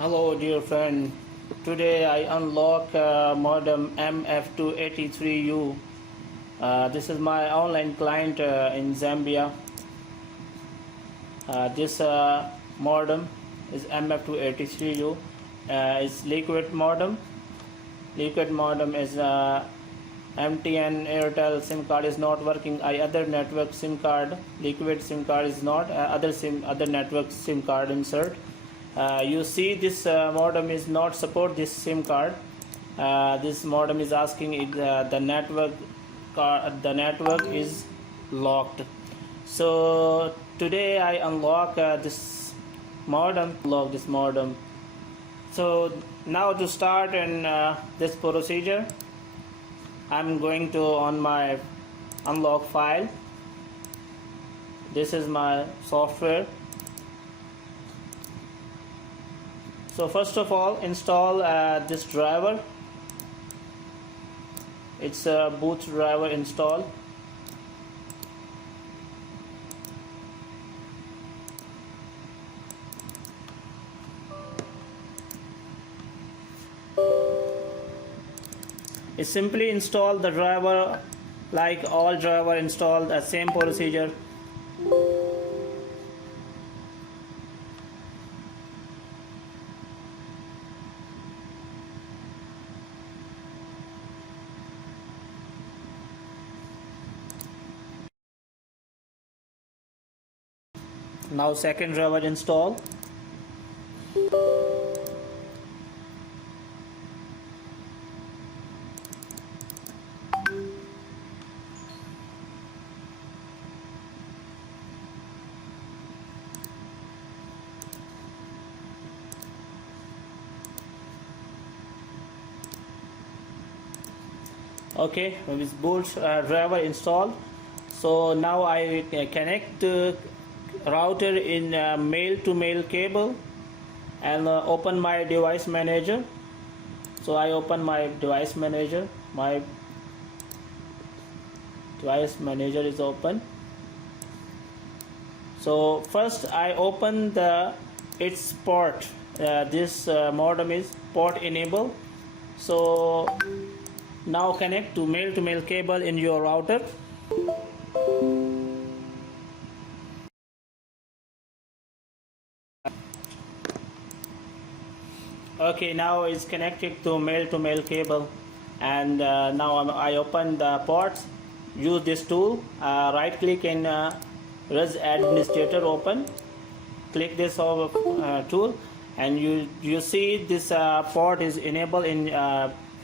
Hello dear friend, today I unlock modem MF283U. This is my online client in Zambia. This modem is MF283U. It's liquid modem. Liquid modem is MTN Airtel SIM card is not working. Other network SIM card, liquid SIM card is not. Other network SIM card insert. You see this modem is not support this SIM card. This modem is asking if the network is locked. So today I unlock this modem. So now to start and this procedure, I'm going to on my unlock file. This is my software. So first of all, install this driver. It's a boot driver install. It's simply install the driver like all driver install, the same procedure. Now second driver install. Okay, with boot driver installed. So now I connect router in male-to-male cable and open my device manager. So I open my device manager. My device manager is open. So first I open its port. This modem is port enable. So now connect to male-to-male cable in your router. Okay, now it's connected to male-to-male cable, and now I open the ports. Use this tool. Right click in Res Administrator open. Click this tool, and you see this port is enabled in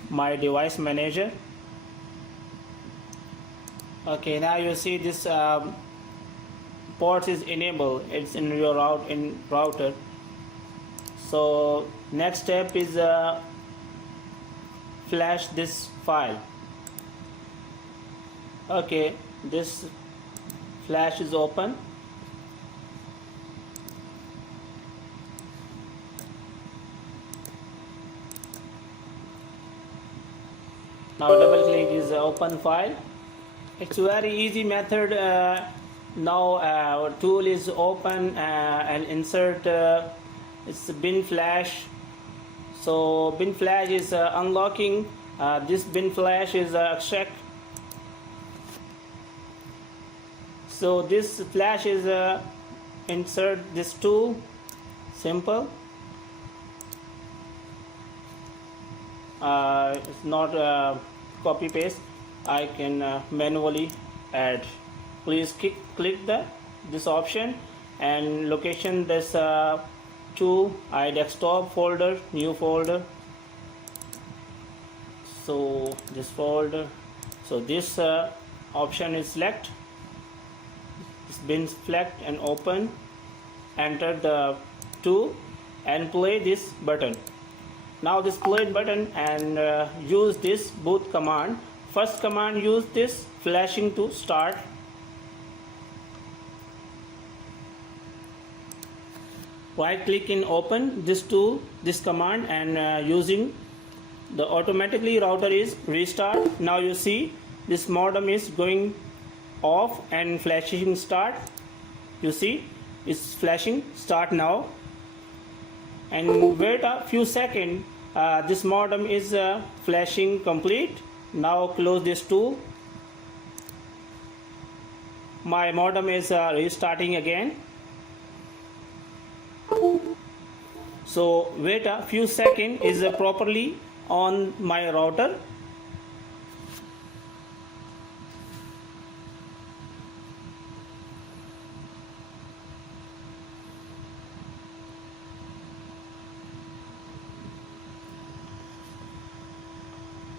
my device manager. Okay, now you see this port is enabled. It's in your router. So next step is flash this file. Okay, this flash is open. Now double click is open file. It's a very easy method. Now our tool is open and insert it's bin flash. So bin flash is unlocking. This bin flash is extract. So this flash is insert this tool. Simple. It's not copy paste. I can manually add. Please click this option and location this to iDesktop folder, new folder. So this folder. So this option is select. It's been select and open. Enter the tool and play this button. Now this play button and use this boot command. First command, use this flashing to start. Right click in open this tool, this command, and using the automatically router is restart. Now you see this modem is going off and flashing start. You see it's flashing start now. and wait a few seconds. This modem is flashing complete. Now close this tool. My modem is restarting again. So wait a few seconds, is properly on my router.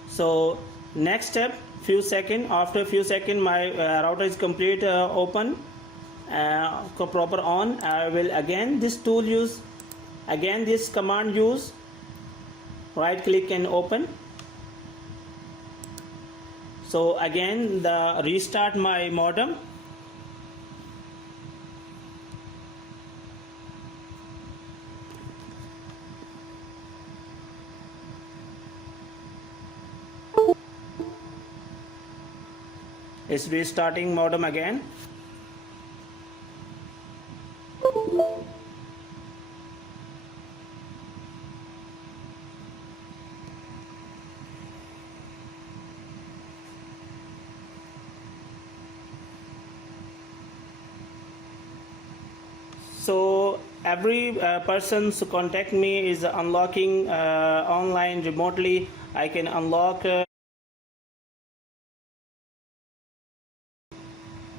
So next step, few seconds, after few seconds my router is complete open, proper on. I will again this tool use, again this command use, right click and open. So again the restart my modem. It's restarting modem again. So every person to contact me is unlocking online remotely. I can unlock.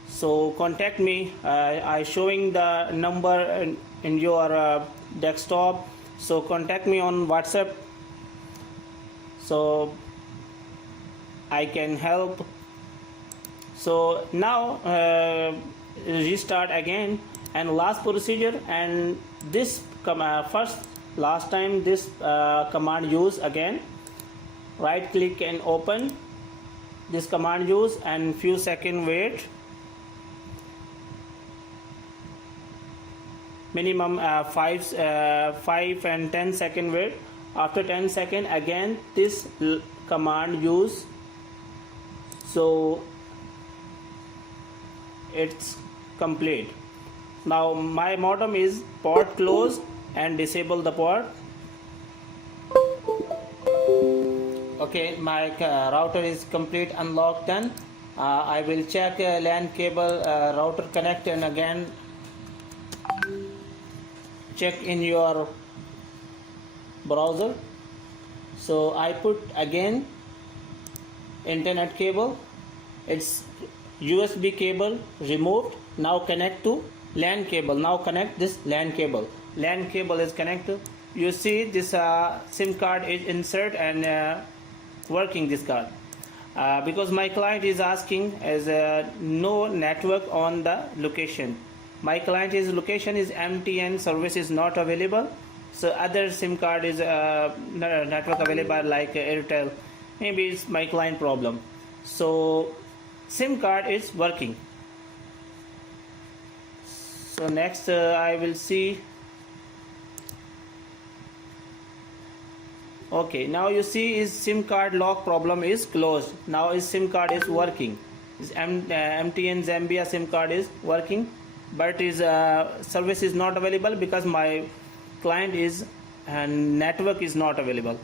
So contact me. I showing the number in your desktop. So contact me on WhatsApp. So I can help. So now restart again. And last procedure, and this last time this command use again, right click and open, this command use, and few second wait, minimum 5 and 10 second wait. After 10 second again this command use. So it's complete. Now my modem is port closed and disable the port. Okay, my router is complete unlocked done. I will check LAN cable router connect, and again check in your browser. So I put again internet cable, it's USB cable removed. Now connect to LAN cable. Now connect this LAN cable. LAN cable is connected. You see this SIM card is insert and working this card. Because my client is asking as no network on the location. My client is location is empty and service is not available. So other SIM card is network available like Airtel. Maybe it's my client problem. So SIM card is working. So next I will see. Okay, now you see is SIM card lock problem is closed. Now is SIM card is working. Is MTN Zambia SIM card is working, but is service is not available because my client is network is not available.